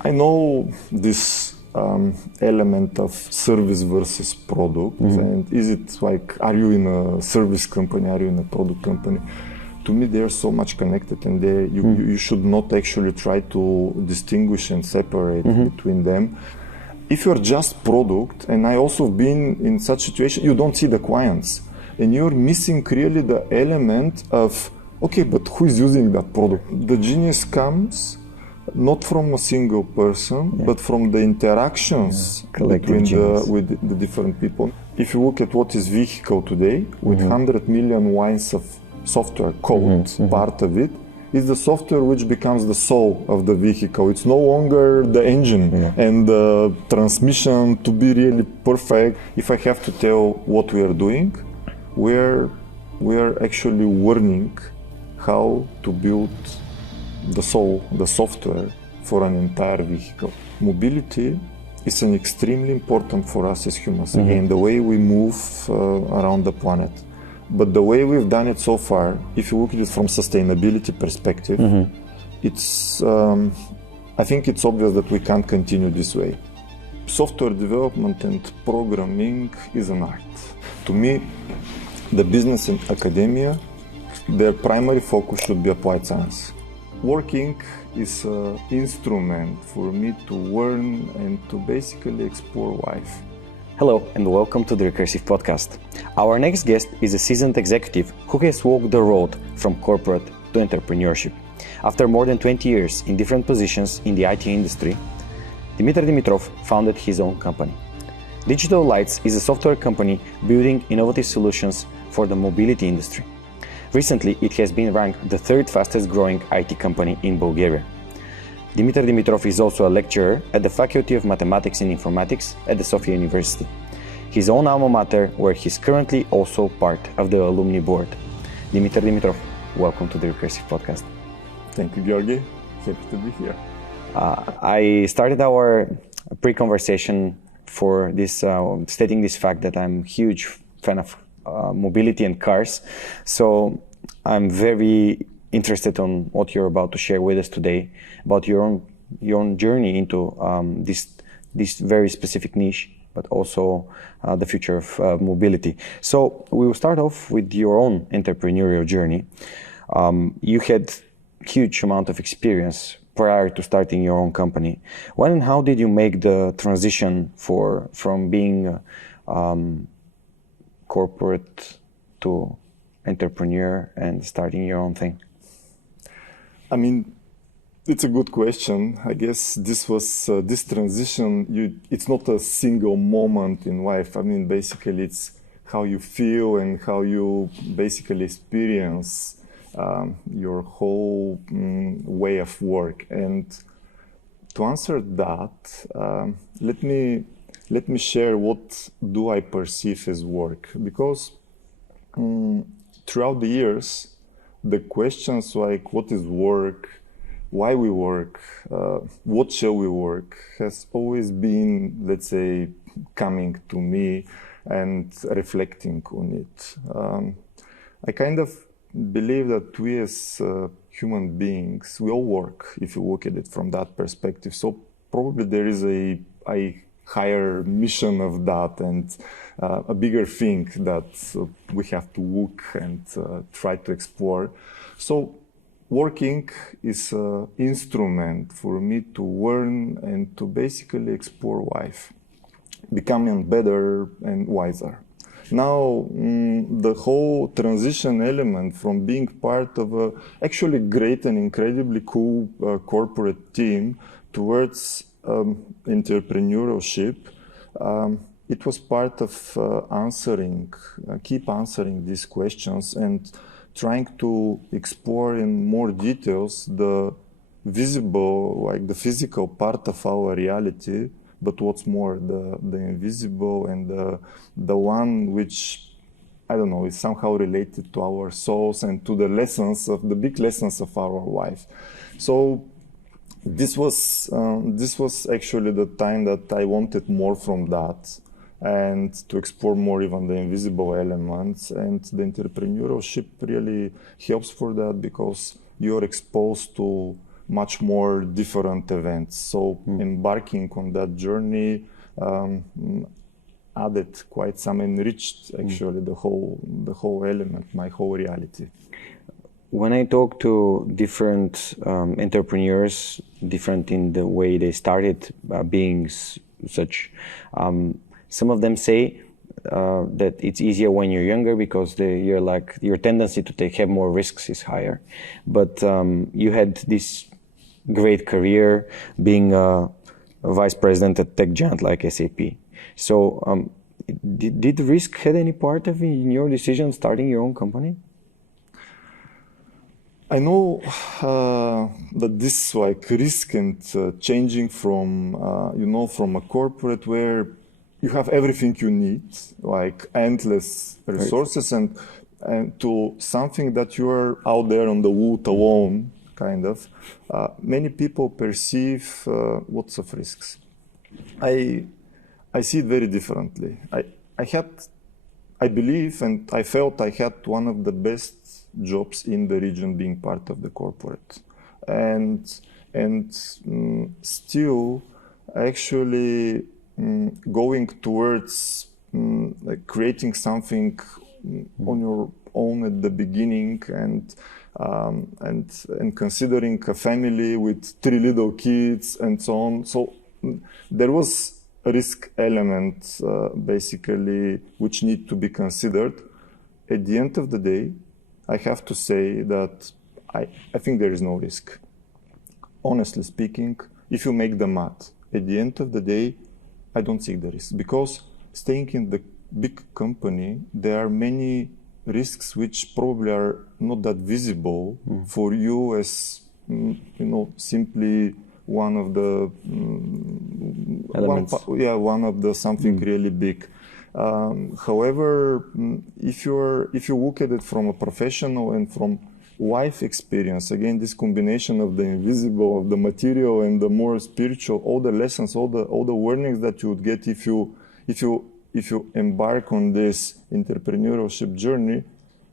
I know this element of service versus product, and is it like, are you in a service company, are you in a product company? To me, they're so much connected, and you should not actually try to distinguish and separate between them. If you're just product, and I also been in such situation, you don't see the clients, and you're missing really the element of, okay, but who is using that product? The genius comes not from a single person, but from the interactions between with the different people. If you look at what is vehicle today, with 100 million lines of software code, part of it is the software which becomes the soul of the vehicle. It's no longer the engine and the transmission to be really perfect. If I have to tell what we are doing, we are actually learning how to build the soul, the software for an entire vehicle. Mobility is an extremely important for us as humans. Again, the way we move around the planet. But the way we've done it so far, if you look at it from sustainability perspective, it's I think it's obvious that we can't continue this way. Software development and programming is an art. To me, the business and academia, their primary focus should be applied science. Working is an instrument for me to learn and to basically explore life. Hello and welcome to the Recursive podcast. Our next guest is a seasoned executive who has walked the road from corporate to entrepreneurship. After more than 20 years in different positions in the IT industry, Dimitar Dimitrov founded his own company. Digital Lights is a software company building innovative solutions for the mobility industry. Recently, it has been ranked the third fastest growing IT company in Bulgaria. Dimitar Dimitrov is also a lecturer at the Faculty of Mathematics and Informatics at the Sofia University, his own alma mater, where he's currently also part of the Alumni Board. Dimitar Dimitrov, welcome to the Recursive podcast. Thank you, Georgi. Happy to be here. I started our pre-conversation for this, stating this fact that I'm a huge fan of mobility and cars. So I'm very interested on what you're about to share with us today about your own journey into this very specific niche, but also the future of mobility. So we will start off with your own entrepreneurial journey. You had huge amount of experience prior to starting your own company. When and how did you make the transition from being corporate to entrepreneur and starting your own thing? I mean, it's a good question. I guess this transition, it's not a single moment in life. I mean, basically it's how you feel and how you basically experience your whole way of work. And to answer that, let me share what do I perceive as work, because throughout the years, the questions like what is work, why we work, what shall we work, has always been, let's say, coming to me and reflecting on it. I kind of believe that we as human beings, we all work, if you look at it from that perspective. So probably there is a higher mission of that and a bigger thing that we have to look and try to explore. So working is an instrument for me to learn and to basically explore life, becoming better and wiser. Now, the whole transition element from being part of a actually great and incredibly cool corporate team towards entrepreneurship, it was part of keep answering these questions and trying to explore in more details the visible, like the physical part of our reality, but what's more, the invisible and the one which, I don't know, is somehow related to our souls and to the big lessons of our life. So this was actually the time that I wanted more from that and to explore more even the invisible elements, and the entrepreneurship really helps for that because you're exposed to much more different events. So embarking on that journey added quite some, enriched actually the whole element, my whole reality. When I talk to different entrepreneurs, different in the way they started being such, some of them say that it's easier when you're younger because your tendency to have more risks is higher. But you had this great career being a vice president at tech giant like SAP. So did risk had any part of in your decision starting your own company? I know that this risk and changing from from a corporate where you have everything you need, like endless resources, and to something that you are out there on the wood alone, kind of. Many people perceive lots of risks. I see it very differently. I believe and I felt I had one of the best jobs in the region being part of the corporate, and still actually going towards creating something on your own at the beginning, and considering a family with 3 little kids and so on. So there was a risk element basically which need to be considered. At the end of the day, I have to say that I think there is no risk. Honestly speaking, if you make the math, at the end of the day, I don't see the risk, because staying in the big company, there are many risks which probably are not that visible for you as simply one of the elements. One of the something really big. However, if you look at it from a professional and from life experience, again, this combination of the invisible, of the material, and the more spiritual, all the lessons, all the learnings that you would get if you embark on this entrepreneurship journey,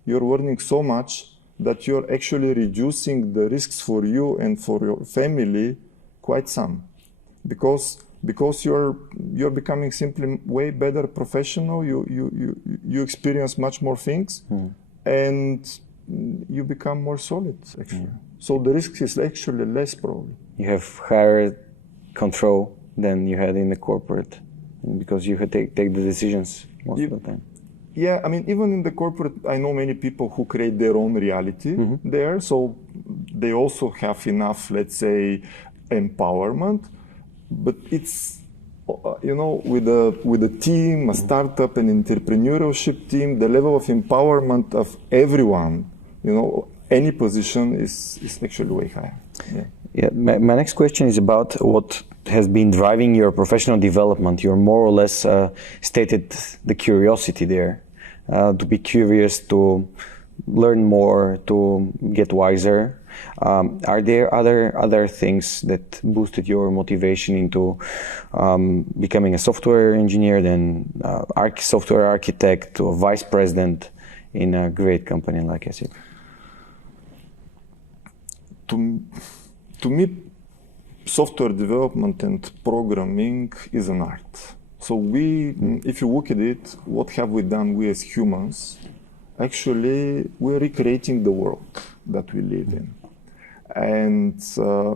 you're learning so much that you're actually reducing the risks for you and for your family quite some, because you're becoming simply way better professional. You experience much more things, and you become more solid actually. So the risk is actually less probably. You have higher control than you had in the corporate, because you could take the decisions most of the time. Yeah, I mean, even in the corporate, I know many people who create their own reality there, so they also have enough, let's say, empowerment. But it's, with a team, a startup, an entrepreneurship team, the level of empowerment of everyone, any position is actually way higher. Yeah. My next question is about what has been driving your professional development. You're more or less stated the curiosity there, to be curious, to learn more, to get wiser. Are there other things that boosted your motivation into becoming a software engineer, then software architect, to a vice president in a great company like SAP? To me, software development and programming is an art. So if you look at it, what have we done, we as humans? Actually, we're recreating the world that we live in. And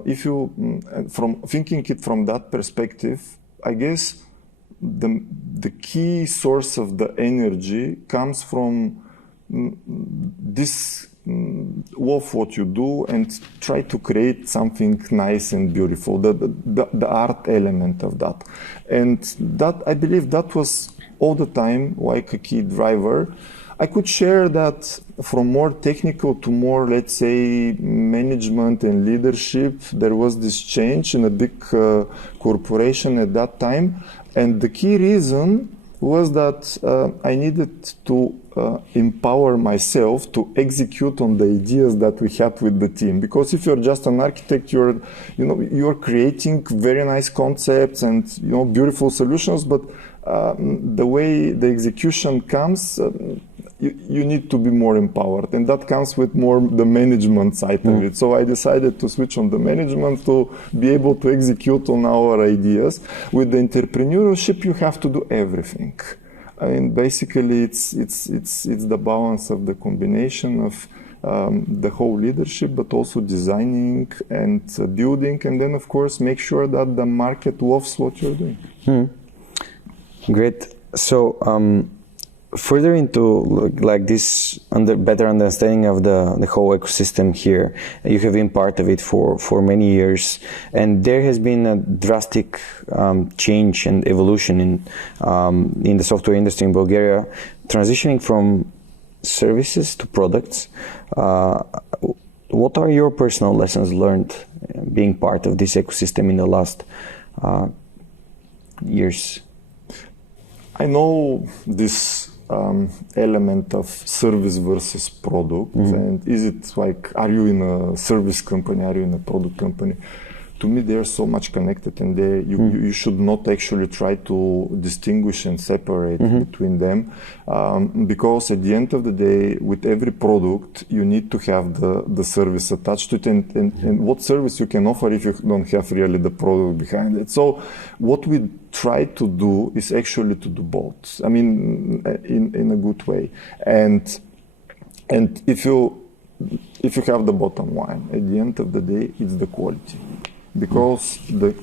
if you, from thinking it from that perspective, I guess the key source of the energy comes from this love what you do and try to create something nice and beautiful, the art element of that. And that, I believe that was all the time like a key driver. I could share that from more technical to more, let's say, management and leadership. There was this change in a big corporation at that time. And the key reason was that I needed to empower myself to execute on the ideas that we had with the team. Because if you're just an architect, you're creating very nice concepts and beautiful solutions, but the way the execution comes, you need to be more empowered, and that comes with more the management side of it. So I decided to switch on the management to be able to execute on our ideas. With the entrepreneurship, you have to do everything. I mean, basically, it's the balance of the combination of the whole leadership, but also designing and building, and then of course make sure that the market loves what you're doing. Great. So further into like this better understanding of the whole ecosystem here, you have been part of it for many years, and there has been a drastic change and evolution in the software industry in Bulgaria, transitioning from services to products. What are your personal lessons learned being part of this ecosystem in the last years? I know this element of service versus product, and is it like, are you in a service company, are you in a product company? To me, they are so much connected, and you should not actually try to distinguish and separate between them, because at the end of the day, with every product, you need to have the service attached to it, and what service you can offer if you don't have really the product behind it. So what we try to do is actually to do both. I mean, in a good way, and if you have the bottom line, at the end of the day, it's the quality. Because the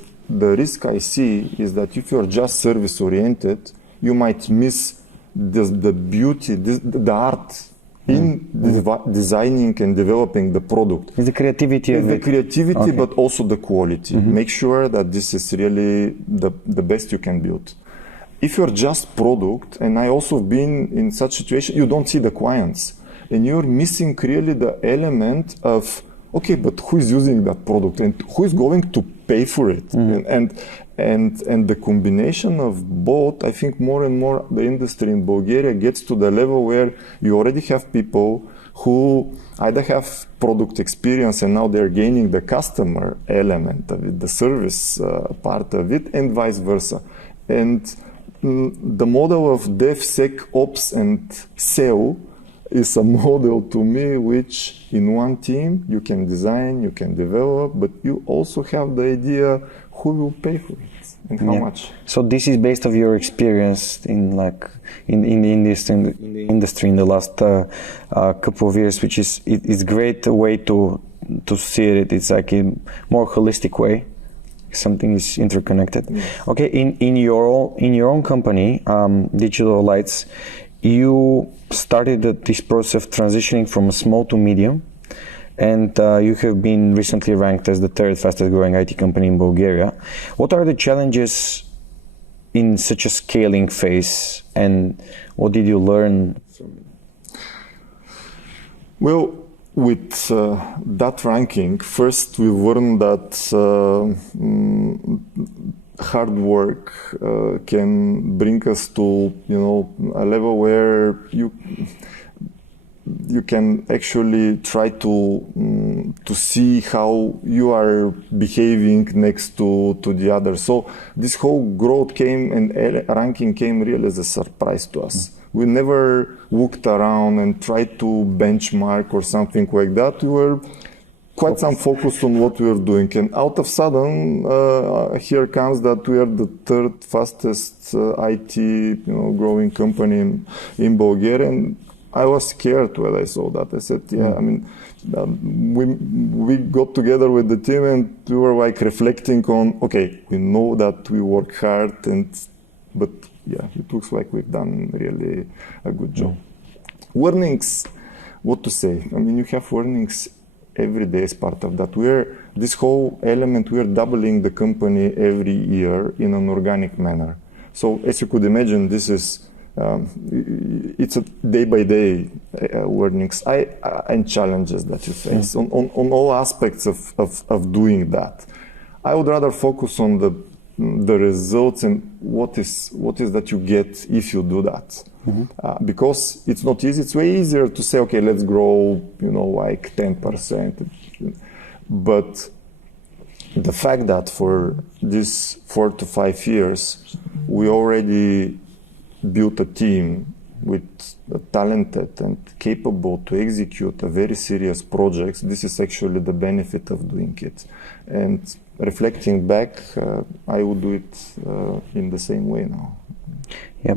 risk I see is that if you're just service oriented, you might miss the beauty, the art in designing and developing the product. It's the creativity of it. The creativity, but also the quality. Make sure that this is really the best you can build. If you're just product, and I also been in such situation, you don't see the clients, and you're missing really the element of, okay, but who is using that product and who is going to pay for it? And the combination of both, I think more and more the industry in Bulgaria gets to the level where you already have people who either have product experience and now they're gaining the customer element of it, the service part of it, and vice versa. And the model of DevSecOps and SEO is a model to me which in one team you can design, you can develop, but you also have the idea who will pay for it and how much. So this is based on your experience in the industry in the last couple of years, which is it's great way to see it. It's like a more holistic way. Something is interconnected. Okay, in your own company, Digital Lights, you started this process of transitioning from small to medium, and you have been recently ranked as the third fastest growing IT company in Bulgaria. What are the challenges in such a scaling phase, and what did you learn? Well, with that ranking, first we learned that hard work can bring us to a level where you can actually try to see how you are behaving next to the others. So this whole growth came and ranking came really as a surprise to us. We never looked around and tried to benchmark or something like that. We were quite some focus on what we are doing, and out of sudden here comes that we are the third fastest IT growing company in Bulgaria, and I was scared when I saw that. I said, I mean, we got together with the team and we were like reflecting on, okay, we know that we work hard, but yeah, it looks like we've done really a good job. Learnings, what to say? I mean, you have learnings every day as part of that. This whole element, we're doubling the company every year in an organic manner. So as you could imagine, this is it's a day-by-day learnings and challenges that you face on all aspects of doing that. I would rather focus on the results and what is that you get if you do that. Because it's not easy. It's way easier to say, okay, let's grow, like 10%. But the fact that for these 4 to 5 years, we already built a team with talented and capable to execute a very serious projects, this is actually the benefit of doing it. And reflecting back, I would do it in the same way now. Yeah.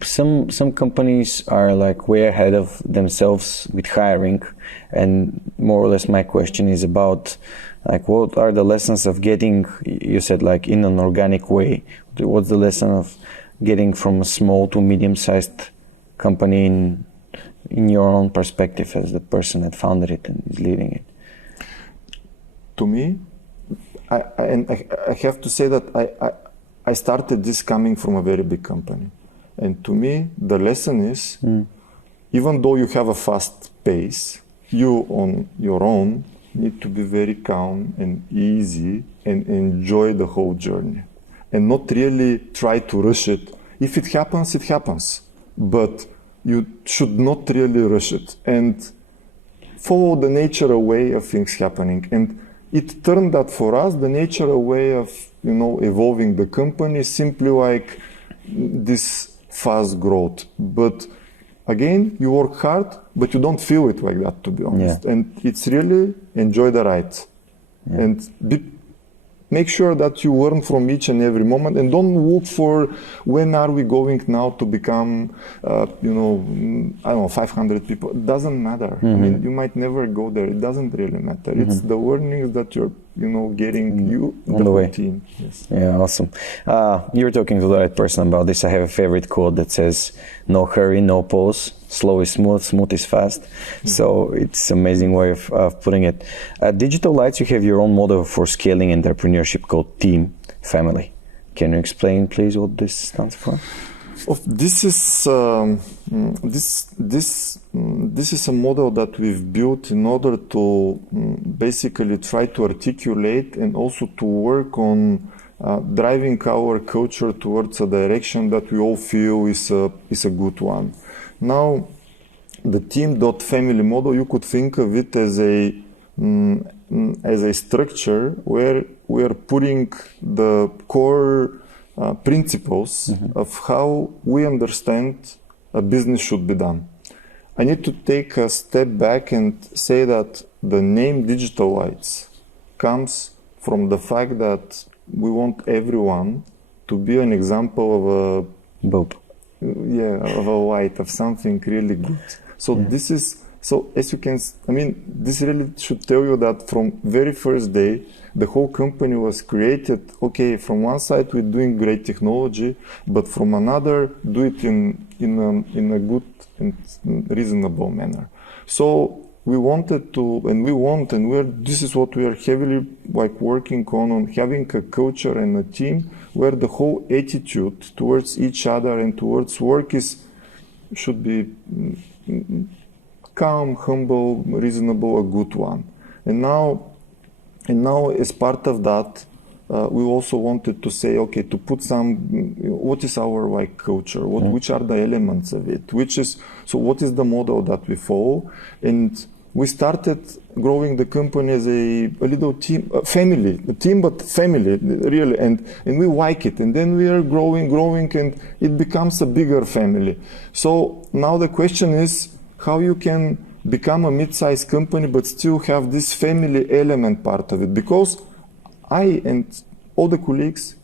Some companies are like way ahead of themselves with hiring, and more or less my question is about like what are the lessons of getting, you said like in an organic way, what's the lesson of getting from a small to medium-sized company in your own perspective as the person that founded it and is leading it? To me, I have to say that I started this coming from a very big company. And to me, the lesson is, even though you have a fast pace, you on your own need to be very calm and easy and enjoy the whole journey. And not really try to rush it. If it happens, it happens. But you should not really rush it. And follow the natural way of things happening. And it turned out for us, the natural way of, evolving the company, simply like this fast growth. But again, you work hard, but you don't feel it like that, to be honest. Yeah. And it's really enjoy the ride. Yeah. And make sure that you learn from each and every moment, and don't look for when are we going now to become, 500 people. It doesn't matter. I mean, you might never go there. It doesn't really matter. It's the learnings that you're, getting you, the whole team. Yes. Yeah, awesome. You're talking to the right person about this. I have a favorite quote that says, "No hurry, no pause. Slow is smooth, smooth is fast." So it's an amazing way of putting it. At Digital Lights, you have your own model for scaling entrepreneurship called Team Family. Can you explain, please, what this stands for? This is a model that we've built in order to basically try to articulate and also to work on driving our culture towards a direction that we all feel is a good one. Now, the team.family model, you could think of it as a structure where we are putting the core principles of how we understand a business should be done. I need to take a step back and say that the name Digital Lights comes from the fact that we want everyone to be an example of a bulb. Yeah, of a light, of something really good. So this is, as you can, this really should tell you that from very first day, the whole company was created, from one side we're doing great technology, but from another, do it in a good and reasonable manner. So we wanted to, and this is what we are heavily working on having a culture and a team where the whole attitude towards each other and towards work should be calm, humble, reasonable, a good one. And now as part of that, we also wanted to say, to put what is our culture? Which are the elements of it? What is the model that we follow? And we started growing the company as a little team, family, a team, but family, really. And we like it. And then we are growing, and it becomes a bigger family. So now the question is how you can become a mid-sized company, but still have this family element part of it. Because I and all the colleagues,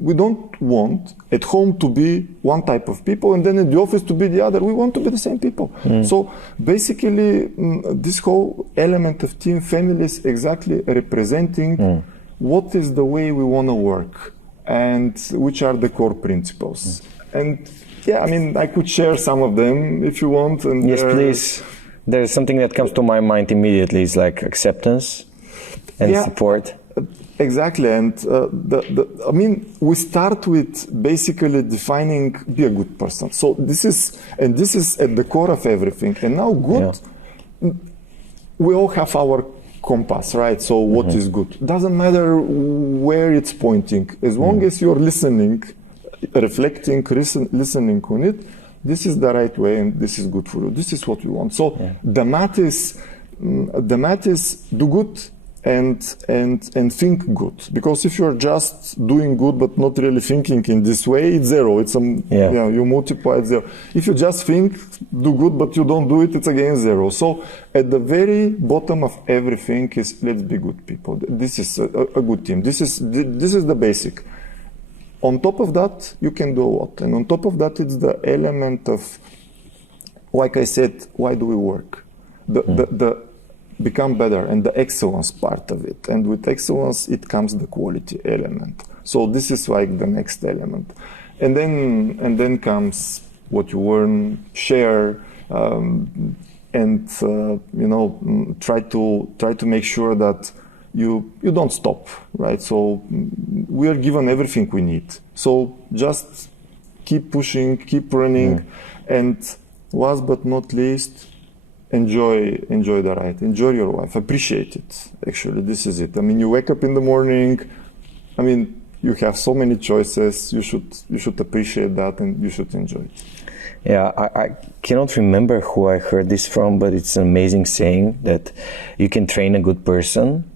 we don't want at home to be one type of people and then in the office to be the other. We want to be the same people. So basically, this whole element of team family is exactly representing what is the way we want to work and which are the core principles. And I could share some of them if you want. And yes, please. There's something that comes to my mind immediately. It's like acceptance and support. Exactly, and we start with basically defining be a good person. So this is at the core of everything. And now good, we all have our compass, right? So what is good? Doesn't matter where it's pointing, as long as you're listening, reflecting, listening on it. This is the right way, and this is good for you. This is what we want. So the math is do good and think good. Because if you're just doing good but not really thinking in this way, it's zero. It's you multiply it zero. If you just think, do good, but you don't do it, it's again zero. So at the very bottom of everything is, let's be good people. This is a good team. This is the basic. On top of that, you can do a lot. And on top of that, it's the element of, like I said, why do we work? The become better and the excellence part of it. And with excellence, it comes the quality element. So this is like the next element. And then comes what you learn, share, and try to make sure that you don't stop, right? So we are given everything we need. So just keep pushing, keep running, and last but not least, enjoy the ride, enjoy your life, appreciate it. Actually, this is it. I mean, you wake up in the morning. I mean, you have so many choices. You should appreciate that, and you should enjoy it. Yeah, I cannot remember who I heard this from, but it's an amazing saying that you can train a good person,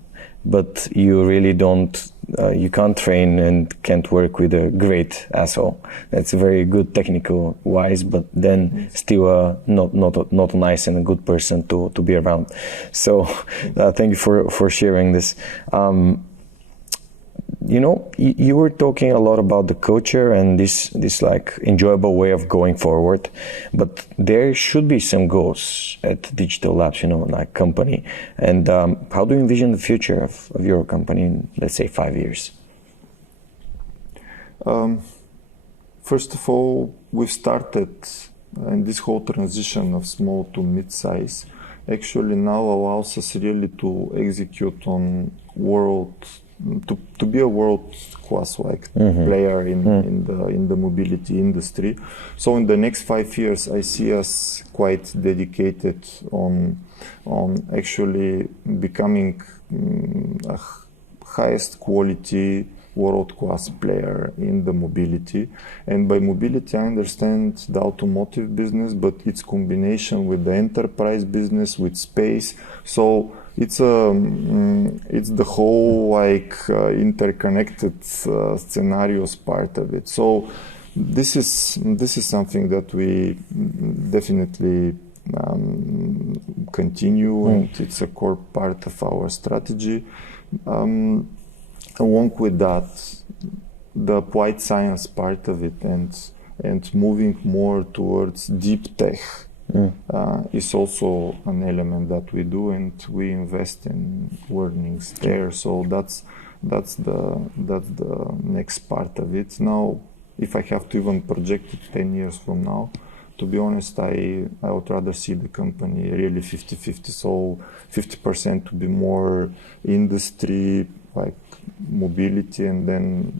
but you really don't. You can't train and can't work with a great asshole. That's very good technical wise, but then still not a nice and a good person to be around. So thank you for sharing this. You were talking a lot about the culture and this like enjoyable way of going forward, but there should be some goals at Digital Labs, like company. And how do you envision the future of your company in, let's say, 5 years? First of all, we've started in this whole transition of small to mid-size. Actually, now allows us really to execute on to be a world-class player in the mobility industry. So in the next 5 years, I see us quite dedicated on actually becoming a highest quality world-class player in the mobility. And by mobility, I understand the automotive business, but its combination with the enterprise business, with space. So it's the whole interconnected scenarios part of it. So this is something that we definitely continue, and it's a core part of our strategy. Along with that, the applied science part of it and moving more towards deep tech is also an element that we do, and we invest in learnings there. So that's the next part of it. Now, if I have to even project it 10 years from now, to be honest, I would rather see the company really 50-50. So 50% to be more industry, like mobility, and then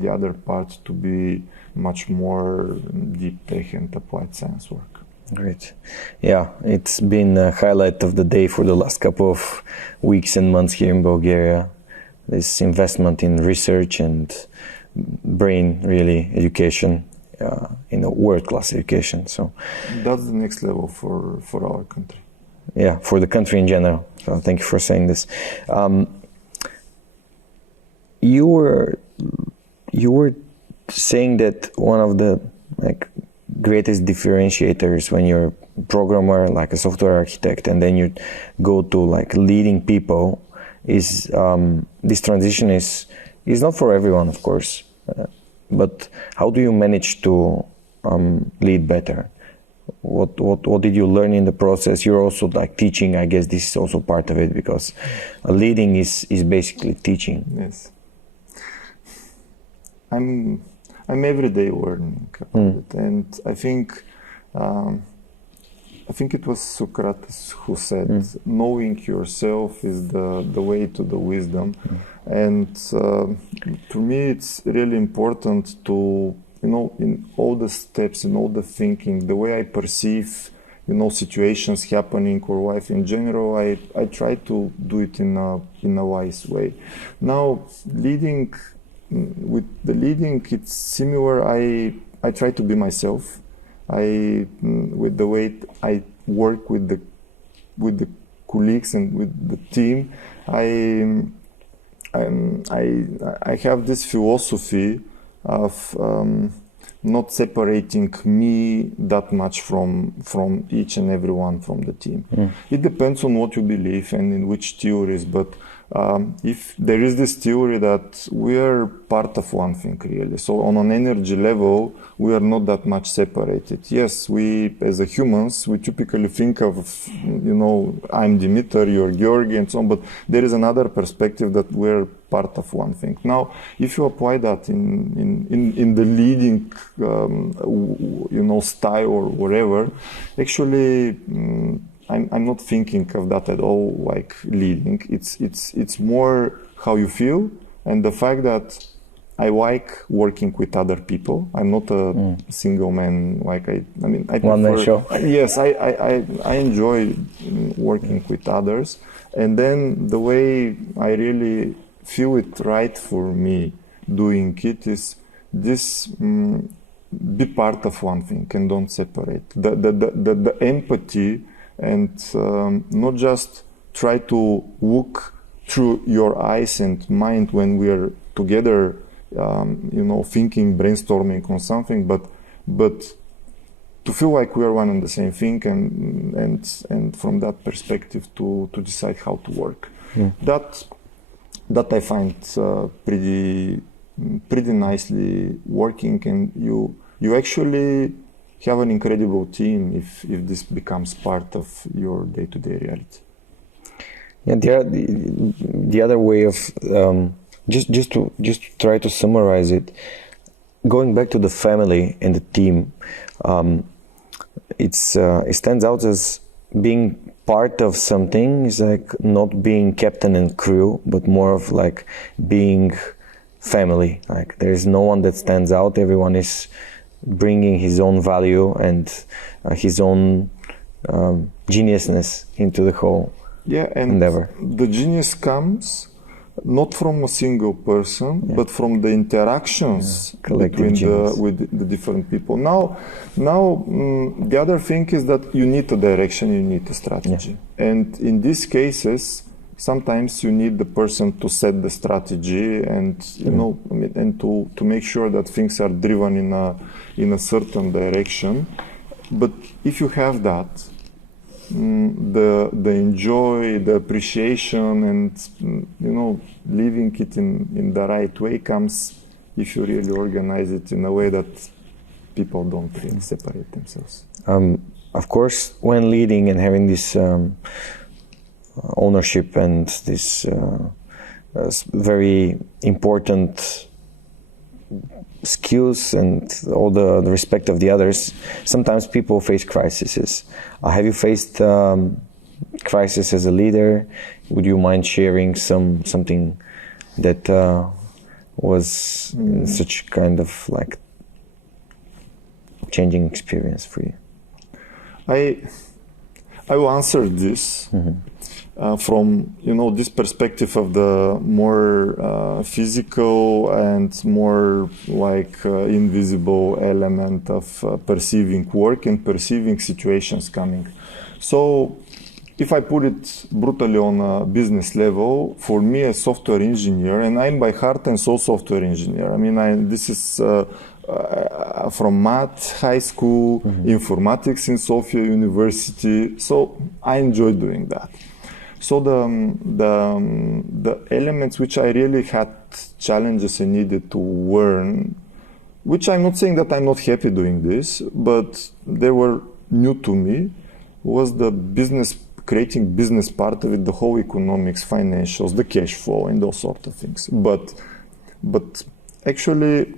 the other part to be much more deep tech and applied science work. Great. Yeah, it's been a highlight of the day for the last couple of weeks and months here in Bulgaria. This investment in research and brain, really, education, world-class education. So that's the next level for our country. Yeah, for the country in general. So thank you for saying this. You were saying that one of the greatest differentiators when you're a programmer, like a software architect, and then you go to leading people, is this transition is not for everyone, of course, but how do you manage to lead better? What did you learn in the process? You're also teaching. I guess this is also part of it, because leading is basically teaching. Yes. I'm every day learning about it, and I think it was Socrates who said, knowing yourself is the way to the wisdom. And to me, it's really important to, in all the steps, in all the thinking, the way I perceive, situations happening or life in general, I try to do it in a wise way. Now, with the leading, it's similar. I try to be myself. With the way I work with the colleagues and with the team, I have this philosophy of not separating me that much from each and everyone from the team. It depends on what you believe and in which theories, but if there is this theory that we are part of one thing really, so on an energy level we are not that much separated. Yes, we as a humans, we typically think of, I'm Dimitar, you're Georgi and so on, but there is another perspective that we're part of one thing. Now, if you apply that in the leading style or whatever, actually I'm not thinking of that at all like leading. It's more how you feel and the fact that I like working with other people. I'm not a single man. Like I one man show. Yes, I enjoy working with others, and then the way I really feel it right for me doing it is this: be part of one thing and don't separate. The empathy and not just try to look through your eyes and mind when we are together. Thinking, brainstorming on something, but to feel like we are one and the same thing, and from that perspective to decide how to work. That I find pretty nicely working, and you actually have an incredible team if this becomes part of your day-to-day reality. Yeah, the other way of just to try to summarize it, going back to the family and the team, it stands out as being part of something. Is like not being captain and crew, but more of like being family. Like there is no one that stands out. Everyone is bringing his own value and his own geniusness into the whole endeavor. The genius comes not from a single person, but from the interactions between the different people. Now, the other thing is that you need a direction, you need a strategy, and in these cases, sometimes you need the person to set the strategy, and and to make sure that things are driven in a certain direction. But if you have that, the enjoy, the appreciation, and living it in the right way comes if you really organize it in a way that people don't really separate themselves. Of course, when leading and having this ownership and this very important skills and all the respect of the others, sometimes people face crises. Have you faced crisis as a leader? Would you mind sharing something that was such kind of like changing experience for you? I will answer this from this perspective of the more physical and more like invisible element of perceiving work and perceiving situations coming. So if I put it brutally on a business level, for me as software engineer, and I'm by heart and soul software engineer. I mean, this is from math, high school, informatics in Sofia University. So I enjoy doing that. So the elements which I really had challenges and needed to learn, which I'm not saying that I'm not happy doing this, but they were new to me, was the creating business part of it, the whole economics, financials, the cash flow, and those sort of things. But actually,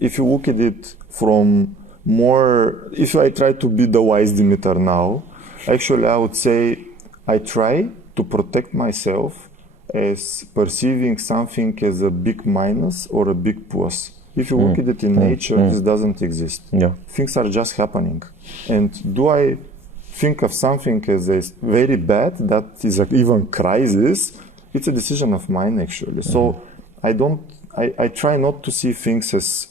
if you look at it from more, if I try to be the wise Dimitar now, actually I would say I try to protect myself as perceiving something as a big minus or a big plus. If you look at it in nature, this doesn't exist. Things are just happening. And do I think of something as a very bad, that is even crisis? It's a decision of mine actually. So I try not to see things as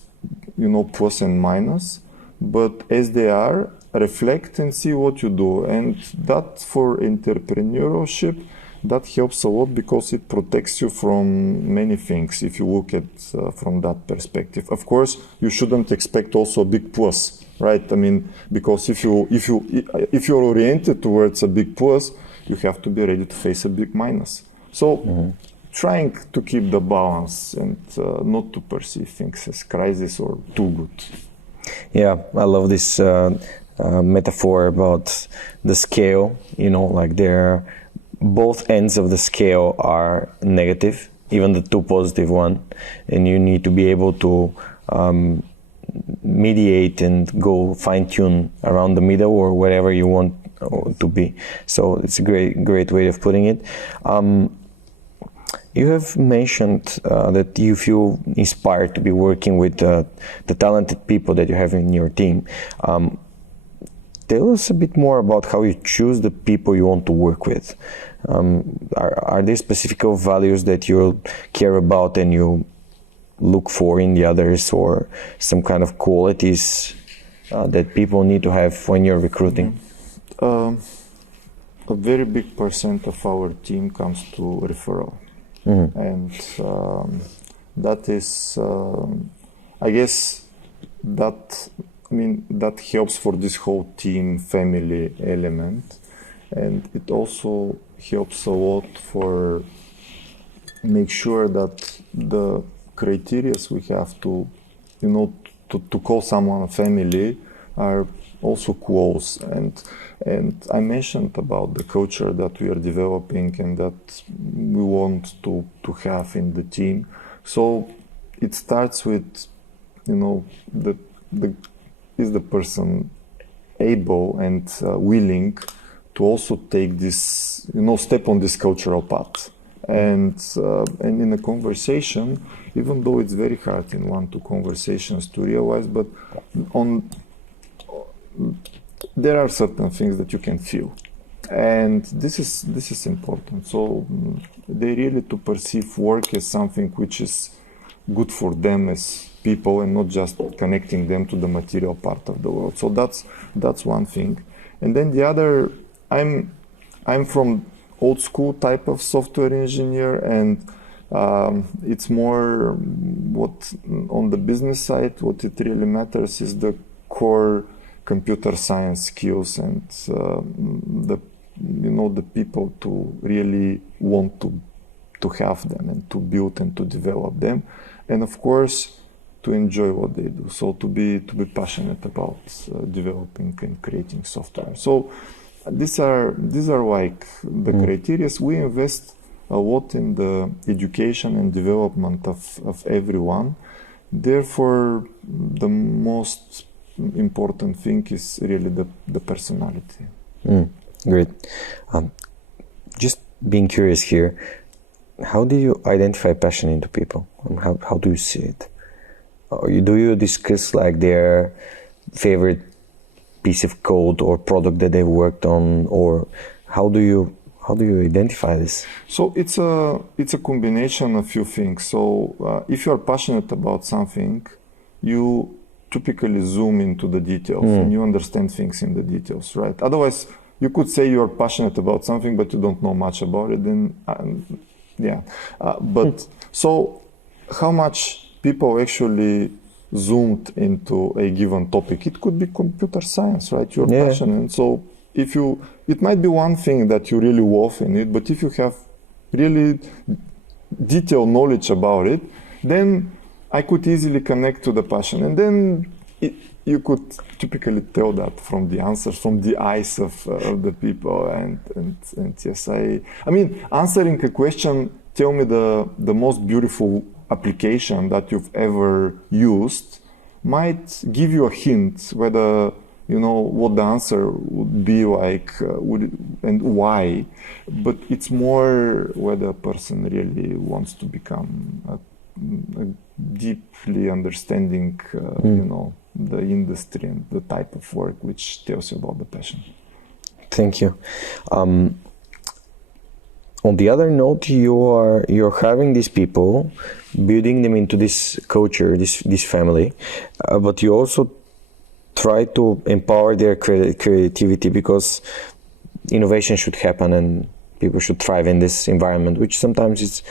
plus and minus, but as they are, reflect and see what you do. And that for entrepreneurship, that helps a lot because it protects you from many things if you look at from that perspective. Of course, you shouldn't expect also a big plus, right? I mean, because if you're oriented towards a big plus, you have to be ready to face a big minus. So trying to keep the balance and not to perceive things as crisis or too good. Yeah, I love this metaphor about the scale, like there both ends of the scale are negative, even the two positive one, and you need to be able to mediate and go fine-tune around the middle or wherever you want to be. So it's a great way of putting it. You have mentioned that you feel inspired to be working with the talented people that you have in your team. Tell us a bit more about how you choose the people you want to work with. Are there specific values that you care about and you look for in the others, or some kind of qualities that people need to have when you're recruiting? A very big percent of our team comes to referral. And that is, I guess, that helps for this whole team family element, and it also helps a lot for make sure that the criteria we have to call someone a family are also close. And I mentioned about the culture that we are developing and that we want to have in the team. So it starts with, is the person able and willing to also take this, step on this cultural path. And in a conversation, even though it's very hard in 1-2 conversations to realize, but there are certain things that you can feel, and this is important. So they really to perceive work as something which is good for them as people and not just connecting them to the material part of the world. So that's one thing. And then the other, I'm from old school type of software engineer, and it's more what on the business side, what it really matters is the core computer science skills and the people to really want to have them and to build and to develop them, and of course to enjoy what they do. So to be passionate about developing and creating software. So these are like the criteria. We invest a lot in the education and development of everyone. Therefore, the most important thing is really the personality. Great. Just being curious here, how do you identify passion into people? How do you see it? Do you discuss like their favorite piece of code or product that they've worked on, or how do you identify this? So it's a combination of few things. So if you are passionate about something, you typically zoom into the details and you understand things in the details, right? Otherwise, you could say you are passionate about something, but you don't know much about it. Then, but so how much people actually zoomed into a given topic? It could be computer science, right? You're passionate. So it might be one thing that you really love in it, but if you have really detailed knowledge about it, then I could easily connect to the passion. And then you could typically tell that from the answers, from the eyes of the people. And yes, I mean, answering a question, tell me the most beautiful application that you've ever used might give you a hint whether what the answer would be like and why, but it's more whether a person really wants to become a deeply understanding the industry and the type of work, which tells you about the passion. Thank you. On the other note, you're having these people, building them into this culture, this family, but you also try to empower their creativity, because innovation should happen and people should thrive in this environment, which sometimes is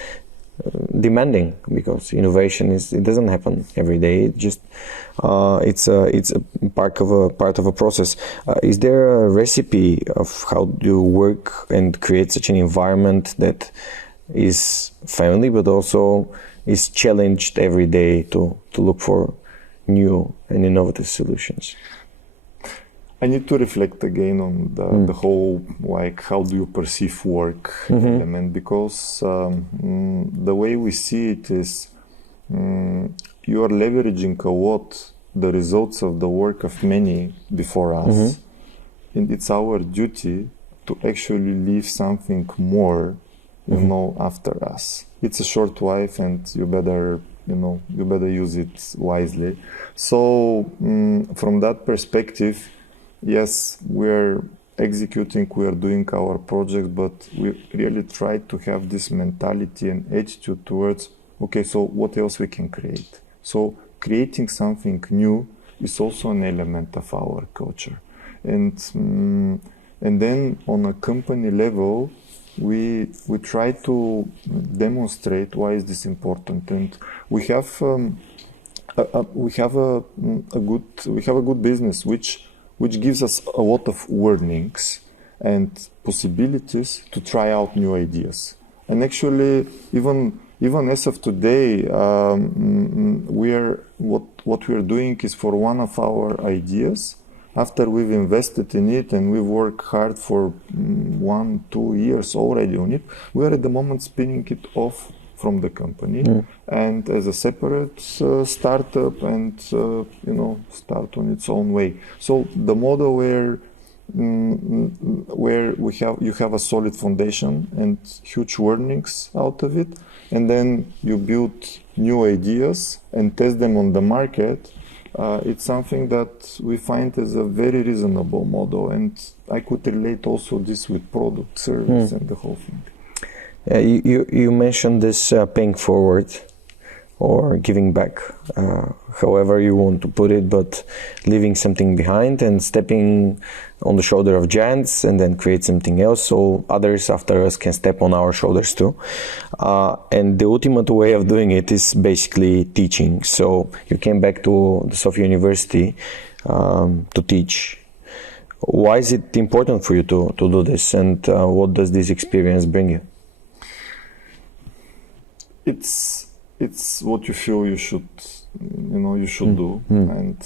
demanding, because innovation it doesn't happen every day. It just it's a part of a process. Is there a recipe of how do you work and create such an environment that is family but also is challenged every day to look for new and innovative solutions? I need to reflect again on the whole, like, how do you perceive work element, because the way we see it is you are leveraging a lot the results of the work of many before us, and it's our duty to actually leave something more, you know, after us. It's a short life, and you better use it wisely. So from that perspective, yes, we're executing, we're doing our projects, but we really try to have this mentality and attitude towards, okay, so what else we can create? So creating something new is also an element of our culture. And then on a company level, we try to demonstrate why is this important. And we have a good business which gives us a lot of warnings and possibilities to try out new ideas. And actually, even as of today, what we're doing is, for one of our ideas, after we've invested in it and we've worked hard for 1-2 years already on it, we are at the moment spinning it off from the company and as a separate startup, and start on its own way. So the model where you have a solid foundation and huge warnings out of it, and then you build new ideas and test them on the market, it's something that we find as a very reasonable model, and I could relate also this with product, service, and the whole thing. You mentioned this paying forward or giving back, however you want to put it, but leaving something behind and stepping on the shoulder of giants and then create something else so others after us can step on our shoulders too. And the ultimate way of doing it is basically teaching. So you came back to the Sofia University to teach. Why is it important for you to do this, and what does this experience bring you? It's what you feel you should do. And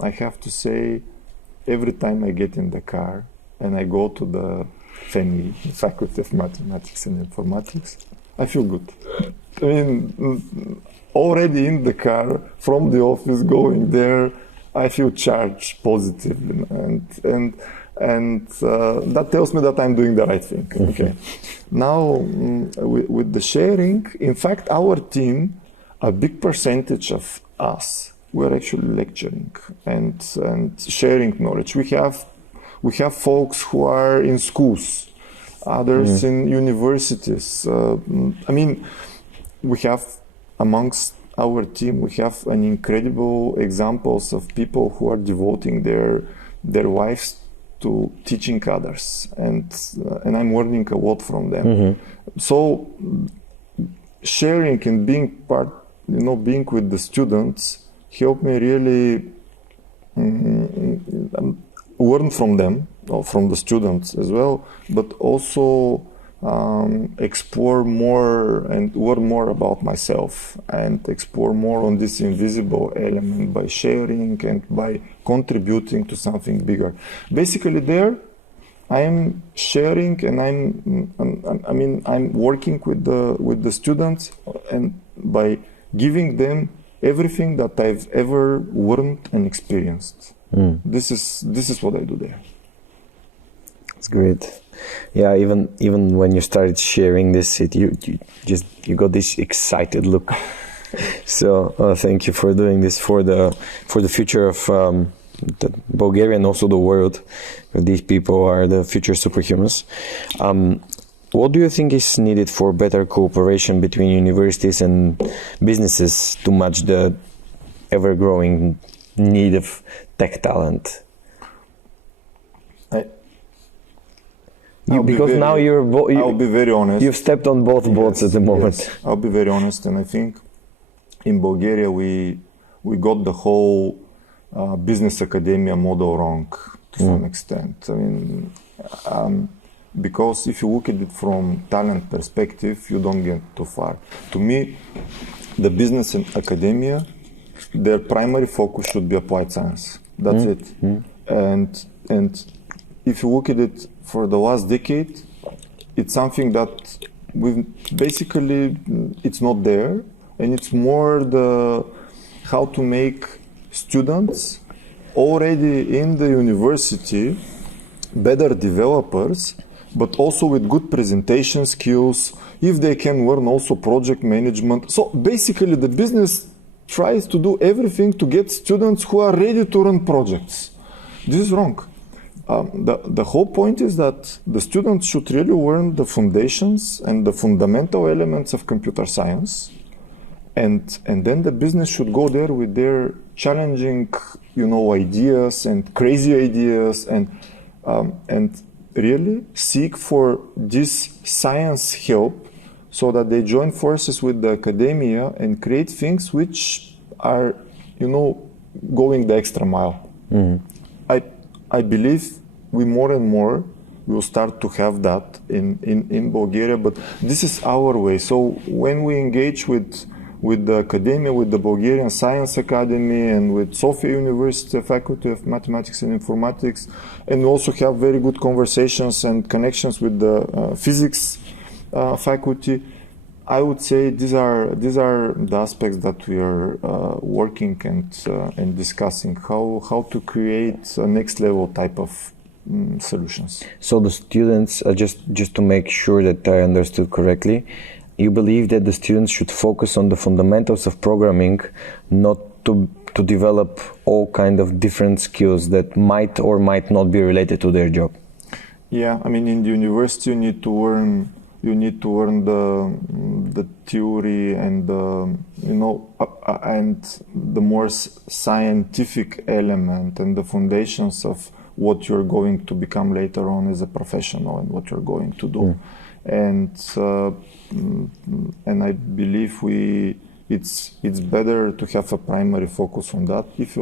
I have to say, every time I get in the car and I go to the Faculty of Mathematics and Informatics, I feel good. I mean, already in the car, from the office going there, I feel charged positively, and that tells me that I'm doing the right thing. Okay. Now, with the sharing, in fact, our team, a big percentage of us, we're actually lecturing and sharing knowledge. We have folks who are in schools, others in universities. I mean, we have amongst our team, we have an incredible examples of people who are devoting their lives to teaching others, and I'm learning a lot from them. So sharing and being part, being with the students helped me really learn from them, or from the students as well, but also explore more and learn more about myself, and explore more on this invisible element by sharing and by contributing to something bigger. Basically, there I'm sharing, and I'm working with the students, and by giving them everything that I've ever learned and experienced. This is what I do there. That's great. Yeah, even when you started sharing this, you got this excited look. So thank you for doing this for the future of the Bulgaria and also the world. These people are the future superhumans. What do you think is needed for better cooperation between universities and businesses to match the ever-growing need of tech talent? I'll be very honest. You've stepped on both boats at the moment. Yes. I'll be very honest, and I think in Bulgaria we got the whole business academia model wrong to some extent. I mean, because if you look at it from talent perspective, you don't get too far. To me, the business and academia, their primary focus should be applied science. That's it. And if you look at it for the last decade, it's something that we've basically, it's not there, and it's more the how to make students already in the university better developers, but also with good presentation skills, if they can learn also project management. So basically the business tries to do everything to get students who are ready to run projects. This is wrong. The whole point is that the students should really learn the foundations and the fundamental elements of computer science, and then the business should go there with their challenging, ideas and crazy ideas, and really seek for this science help, so that they join forces with the academia and create things which are, going the extra mile. I believe we more and more will start to have that in Bulgaria, but this is our way. So when we engage with the academia, with the Bulgarian Science Academy and with Sofia University Faculty of Mathematics and Informatics, and we also have very good conversations and connections with the physics faculty, I would say these are the aspects that we are working and discussing, how to create a next level type of solutions. So the students, just to make sure that I understood correctly, you believe that the students should focus on the fundamentals of programming, not to develop all kind of different skills that might or might not be related to their job? Yeah, I mean, in the university you need to learn the theory and and the more scientific element and the foundations of what you're going to become later on as a professional and what you're going to do. And I believe it's better to have a primary focus on that. If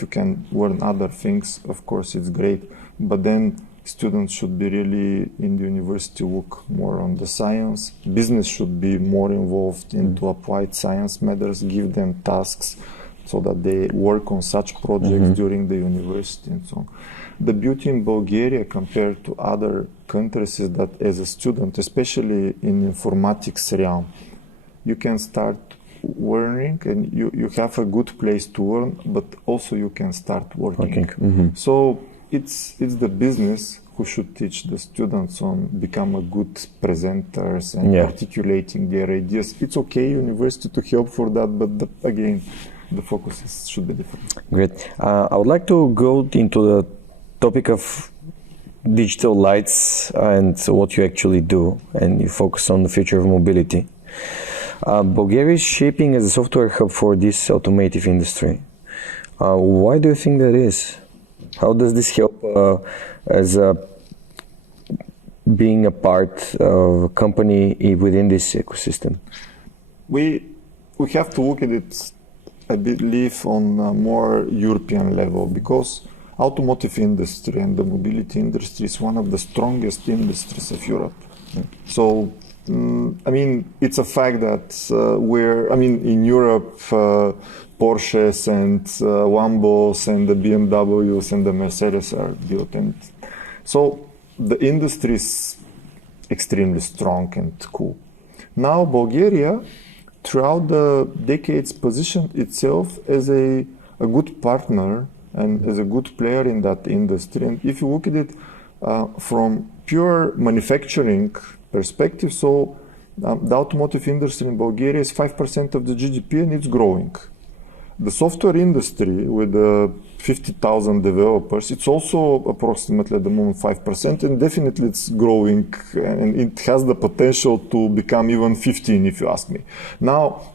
you can learn other things, of course it's great, but then students should be really in the university look more on the science. Business should be more involved into applied science matters, give them tasks so that they work on such projects during the university and so on. The beauty in Bulgaria compared to other countries is that as a student, especially in informatics realm, you can start learning and you have a good place to learn, but also you can start working. So it's the business who should teach the students on become a good presenters and articulating their ideas. It's okay, university to help for that, but again, the focus should be different. Great. I would like to go into the topic of digital lights and what you actually do, and you focus on the future of mobility. Bulgaria is shaping as a software hub for this automotive industry. Why do you think that is? How does this help as being a part of a company within this ecosystem? We have to look at it, I believe, on a more European level, because automotive industry and the mobility industry is one of the strongest industries of Europe. So, I mean, it's a fact that in Europe, Porsches and Lambos and the BMWs and the Mercedes are built. And so the industry is extremely strong and cool. Now, Bulgaria, throughout the decades, positioned itself as a good partner and as a good player in that industry. And if you look at it from pure manufacturing perspective, so the automotive industry in Bulgaria is 5% of the GDP and it's growing. The software industry with 50,000 developers, it's also approximately at the moment 5%, and definitely it's growing and it has the potential to become even 15 if you ask me. Now,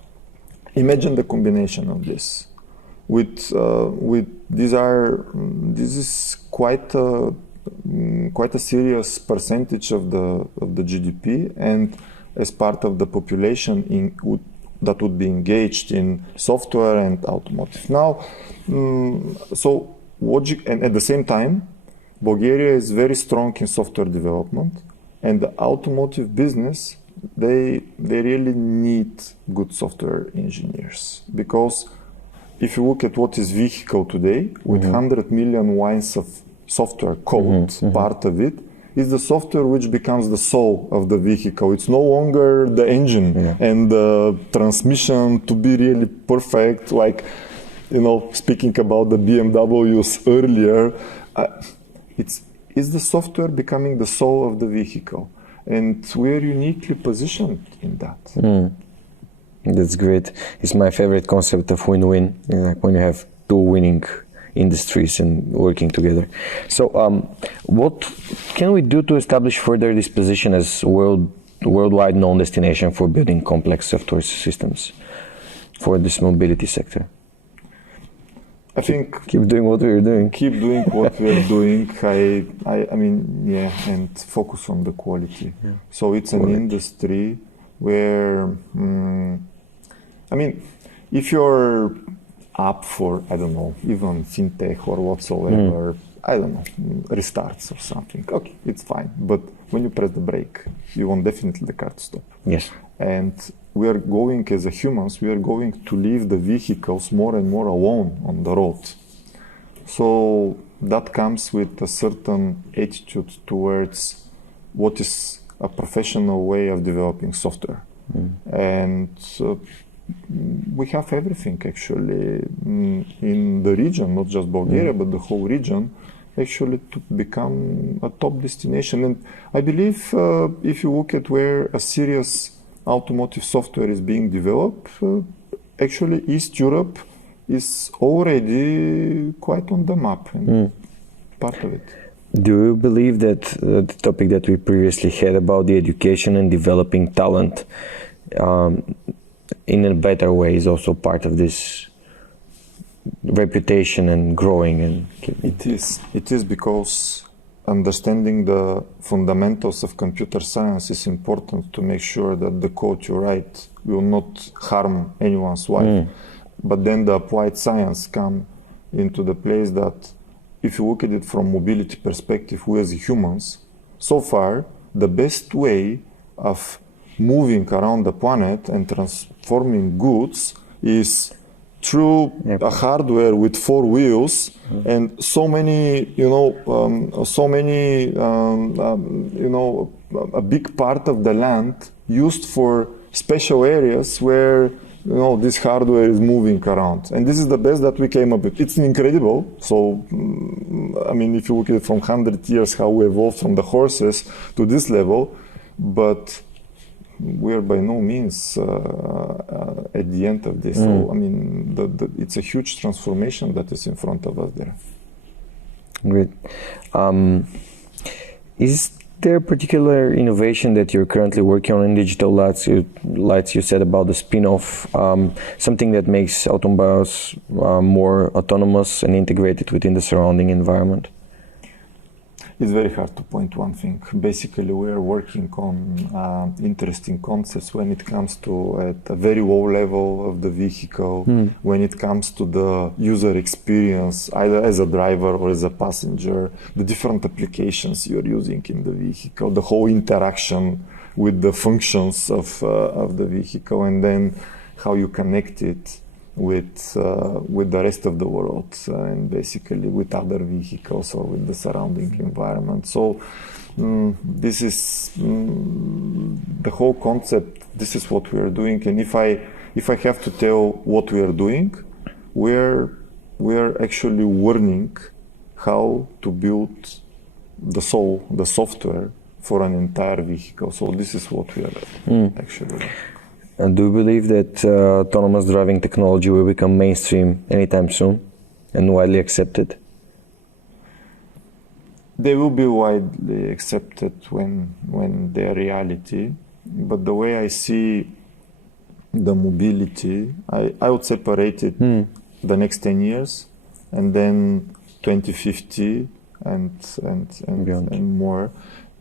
imagine the combination of this. This is quite a serious percentage of the GDP, and as part of the population that would be engaged in software and automotive. Now, so and at the same time, Bulgaria is very strong in software development, and the automotive business, they really need good software engineers, because if you look at what is vehicle today, with 100 million lines of software code, part of it is the software which becomes the soul of the vehicle. It's no longer the engine and the transmission to be really perfect, like, speaking about the BMWs earlier, is the software becoming the soul of the vehicle, and we're uniquely positioned in that. That's great. It's my favorite concept of win-win, like when you have two winning industries and working together. So what can we do to establish further this position as worldwide known destination for building complex software systems for this mobility sector? I think keep doing what we're doing. Keep doing what we're doing. I mean, and focus on the quality. Yeah. So it's an industry where, if you're up for, I don't know, even fintech or whatsoever, I don't know, restarts or something, okay, it's fine. But when you press the brake, you want definitely the car to stop. Yes. And we are going, as a humans, we are going to leave the vehicles more and more alone on the road. So that comes with a certain attitude towards what is a professional way of developing software. And we have everything actually in the region, not just Bulgaria, but the whole region, actually to become a top destination. And I believe if you look at where a serious automotive software is being developed, actually East Europe is already quite on the map and part of it. Do you believe that the topic that we previously had about the education and developing talent in a better way is also part of this reputation and growing? And it is because understanding the fundamentals of computer science is important to make sure that the code you write will not harm anyone's life. But then the applied science come into the place that if you look at it from mobility perspective, we as humans, so far, the best way of moving around the planet and transforming goods is through a hardware with 4 wheels and so many, a big part of the land used for special areas where this hardware is moving around. And this is the best that we came up with. It's incredible. So, if you look at it from 100 years, how we evolved from the horses to this level, but we're by no means at the end of this. So, it's a huge transformation that is in front of us there. Great. Is there a particular innovation that you're currently working on in digital lights? You said about the spin-off, something that makes automobiles more autonomous and integrated within the surrounding environment? It's very hard to point one thing. Basically, we are working on interesting concepts when it comes to at a very low level of the vehicle, when it comes to the user experience, either as a driver or as a passenger, the different applications you're using in the vehicle, the whole interaction with the functions of the vehicle, and then how you connect it with the rest of the world and basically with other vehicles or with the surrounding environment. So this is the whole concept. This is what we are doing. And if I have to tell what we are doing, we are actually learning how to build the software for an entire vehicle. So this is what we are actually doing. And do you believe that autonomous driving technology will become mainstream anytime soon and widely accepted? They will be widely accepted when they are reality. But the way I see the mobility, I would separate it the next 10 years, and then 2050 and more.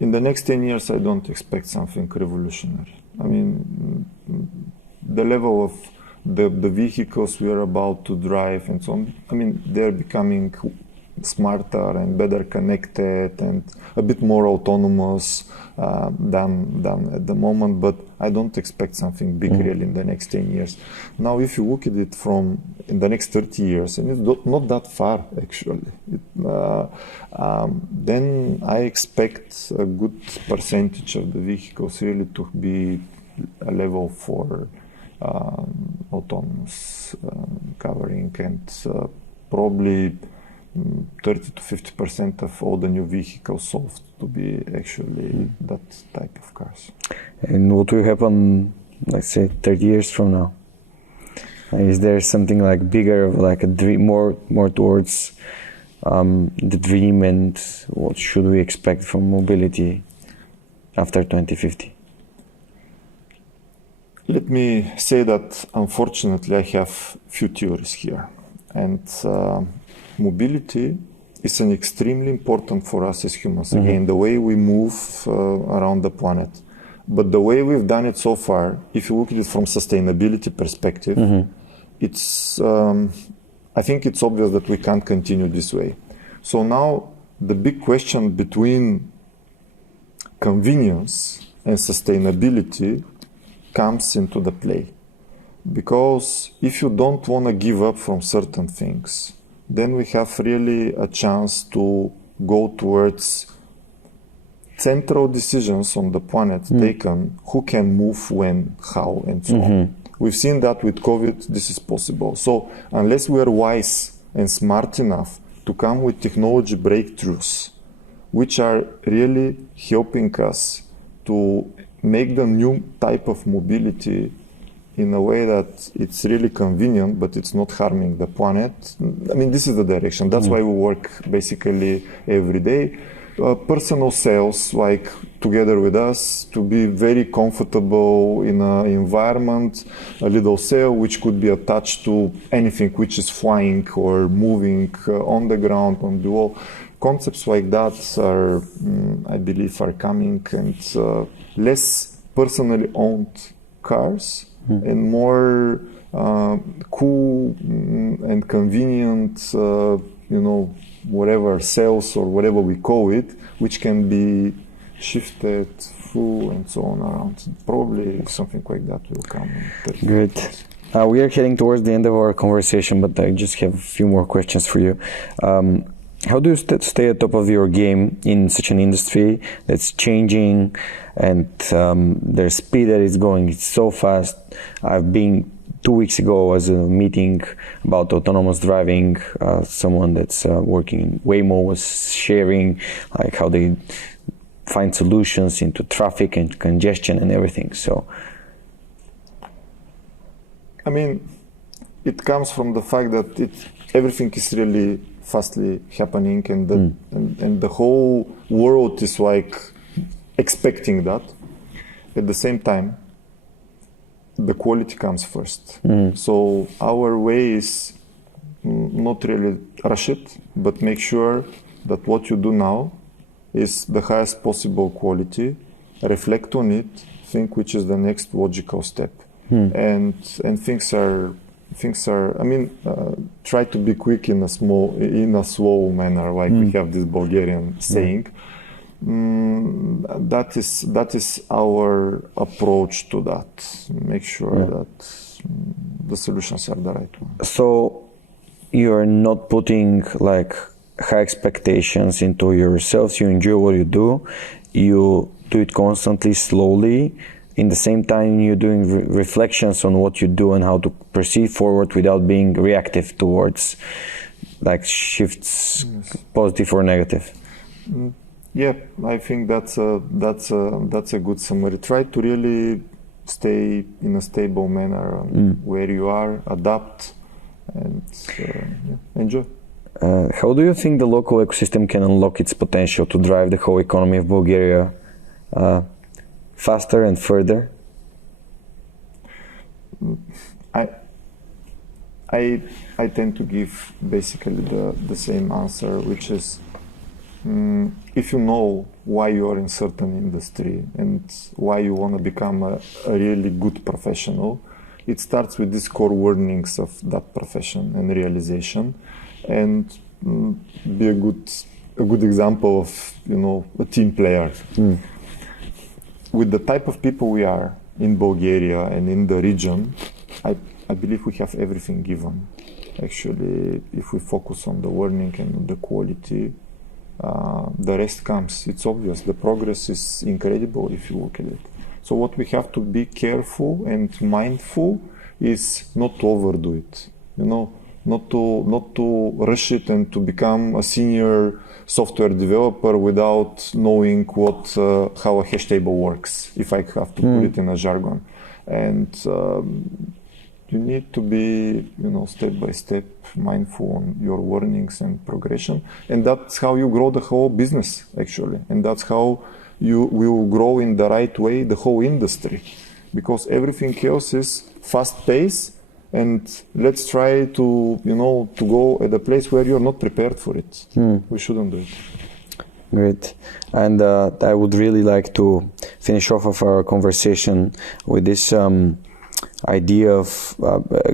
In the next 10 years, I don't expect something revolutionary. I mean, the level of the vehicles we are about to drive and so on, I mean, they're becoming smarter and better connected and a bit more autonomous than at the moment, but I don't expect something big really in the next 10 years. Now, if you look at it from in the next 30 years, and it's not that far actually, then I expect a good percentage of the vehicles really to be a level 4 autonomous covering, and probably 30 to 50% of all the new vehicles sold to be actually that type of cars. And what will happen, let's say, 30 years from now? Is there something like bigger, like a dream, more towards the dream, and what should we expect from mobility after 2050? Let me say that unfortunately I have few theories here, and mobility is an extremely important for us as humans. Again, the way we move around the planet. But the way we've done it so far, if you look at it from sustainability perspective, it's I think it's obvious that we can't continue this way. So now the big question between convenience and sustainability comes into the play. Because if you don't want to give up from certain things, then we have really a chance to go towards central decisions on the planet taken, who can move when, how, and so on. We've seen that with COVID, this is possible. So unless we are wise and smart enough to come with technology breakthroughs, which are really helping us to make the new type of mobility in a way that it's really convenient, but it's not harming the planet. I mean, this is the direction. That's why we work basically every day. Personal sales, like together with us, to be very comfortable in an environment, a little sail which could be attached to anything which is flying or moving on the ground, on the wall. Concepts like that are, I believe, are coming, and less personally owned cars and more cool and convenient, whatever sales or whatever we call it, which can be shifted through and so on around. Probably something like that will come. Great. We are heading towards the end of our conversation, but I just have a few more questions for you. How do you stay at top of your game in such an industry that's changing, and the speed that it's going, it's so fast? I've been 2 weeks ago was a meeting about autonomous driving. Someone that's working in Waymo was sharing like how they find solutions into traffic and congestion and everything. So, I mean, it comes from the fact that everything is really fastly happening, and the whole world is like expecting that. At the same time, the quality comes first. So our way is not really rush it, but make sure that what you do now is the highest possible quality, reflect on it, think which is the next logical step. And things are, I mean, try to be quick in a slow manner, like we have this Bulgarian saying. That is our approach to that. Make sure that the solutions are the right one. So you're not putting like high expectations into yourselves. You enjoy what you do. You do it constantly, slowly. In the same time, you're doing reflections on what you do and how to proceed forward without being reactive towards like shifts, positive or negative. Yeah, I think that's a good summary. Try to really stay in a stable manner where you are, adapt, and enjoy. How do you think the local ecosystem can unlock its potential to drive the whole economy of Bulgaria faster and further? I tend to give basically the same answer, which is if you know why you are in certain industry and why you want to become a really good professional, it starts with these core warnings of that profession and realization, and be a good example of a team player. With the type of people we are in Bulgaria and in the region, I believe we have everything given. Actually, if we focus on the learning and the quality, the rest comes. It's obvious. The progress is incredible if you look at it. So what we have to be careful and mindful is not to overdo it. Not to rush it and to become a senior software developer without knowing how a hash table works, if I have to put it in a jargon. And you need to be, step by step mindful on your learnings and progression. And that's how you grow the whole business, actually. And that's how you will grow in the right way the whole industry. Because everything else is fast pace. And let's try to go at a place where you're not prepared for it. We shouldn't do it. Great. And I would really like to finish off of our conversation with this idea of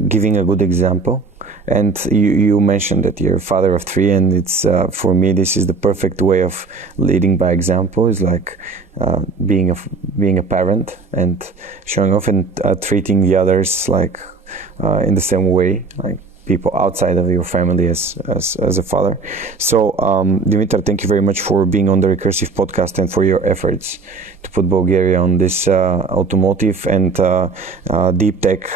giving a good example. And you mentioned that you're a father of 3, and it's for me this is the perfect way of leading by example. It's like being a parent and showing off and treating the others like in the same way, like people outside of your family as a father. So Dimitar, thank you very much for being on the Recursive podcast and for your efforts to put Bulgaria on this automotive and deep tech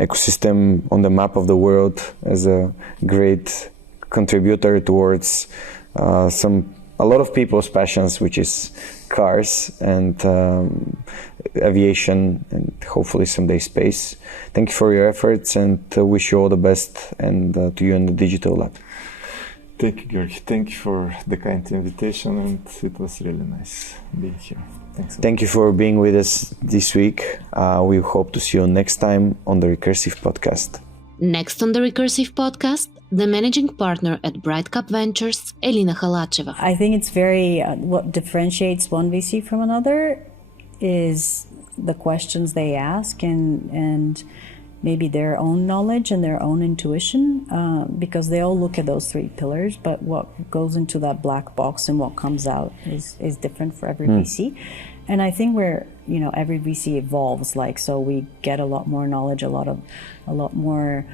ecosystem on the map of the world as a great contributor towards a lot of people's passions, which is cars and aviation and hopefully someday space. Thank you for your efforts and wish you all the best, and to you and the Digital Lab. Thank you, Georgi. Thank you for the kind invitation, and it was really nice being here. Thanks. Thank you for being with us this week. We hope to see you next time on the Recursive podcast. Next on the Recursive podcast, the managing partner at Brightcap Ventures, Elina Halacheva. I think it's very, what differentiates one VC from another is the questions they ask and maybe their own knowledge and their own intuition, because they all look at those 3 pillars, but what goes into that black box and what comes out is different for every VC. And I think every VC evolves, so we get a lot more knowledge, a lot more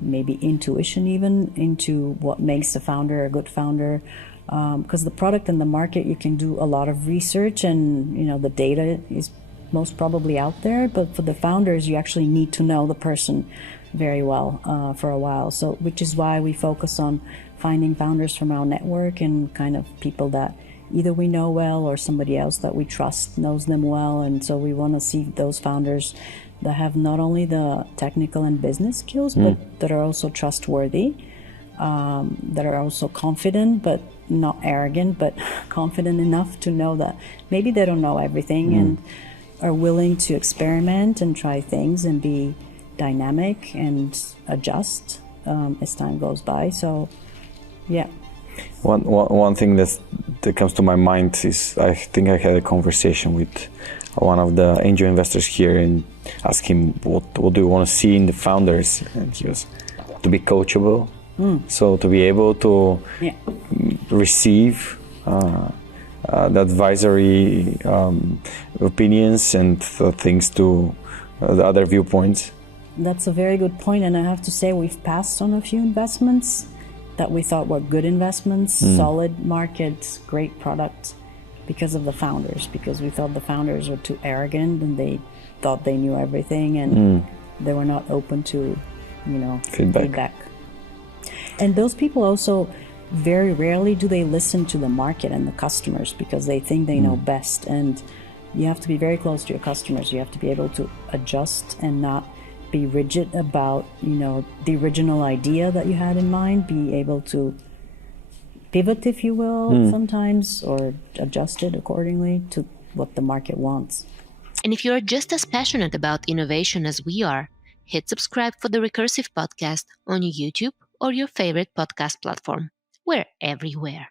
maybe intuition even into what makes a founder a good founder. Because the product and the market, you can do a lot of research and, the data is most probably out there. But for the founders, you actually need to know the person very well for a while. So, which is why we focus on finding founders from our network and kind of people that either we know well or somebody else that we trust knows them well. And so we want to see those founders that have not only the technical and business skills, but that are also trustworthy, that are also confident, but not arrogant, but confident enough to know that maybe they don't know everything and are willing to experiment and try things and be dynamic and adjust as time goes by. So, yeah. One thing that comes to my mind is I think I had a conversation with one of the angel investors here and asked him what do you want to see in the founders, and he was to be coachable. So to be able to receive the advisory opinions and things to the other viewpoints. That's a very good point, and I have to say we've passed on a few investments that we thought were good investments, solid markets, great product, because of the founders, because we thought the founders were too arrogant and they thought they knew everything and they were not open to, feedback. And those people also, very rarely do they listen to the market and the customers because they think they know best. And you have to be very close to your customers. You have to be able to adjust and not be rigid about, the original idea that you had in mind, be able to pivot, if you will, sometimes, or adjust it accordingly to what the market wants. And if you're just as passionate about innovation as we are, hit subscribe for the Recursive podcast on YouTube or your favorite podcast platform. We're everywhere.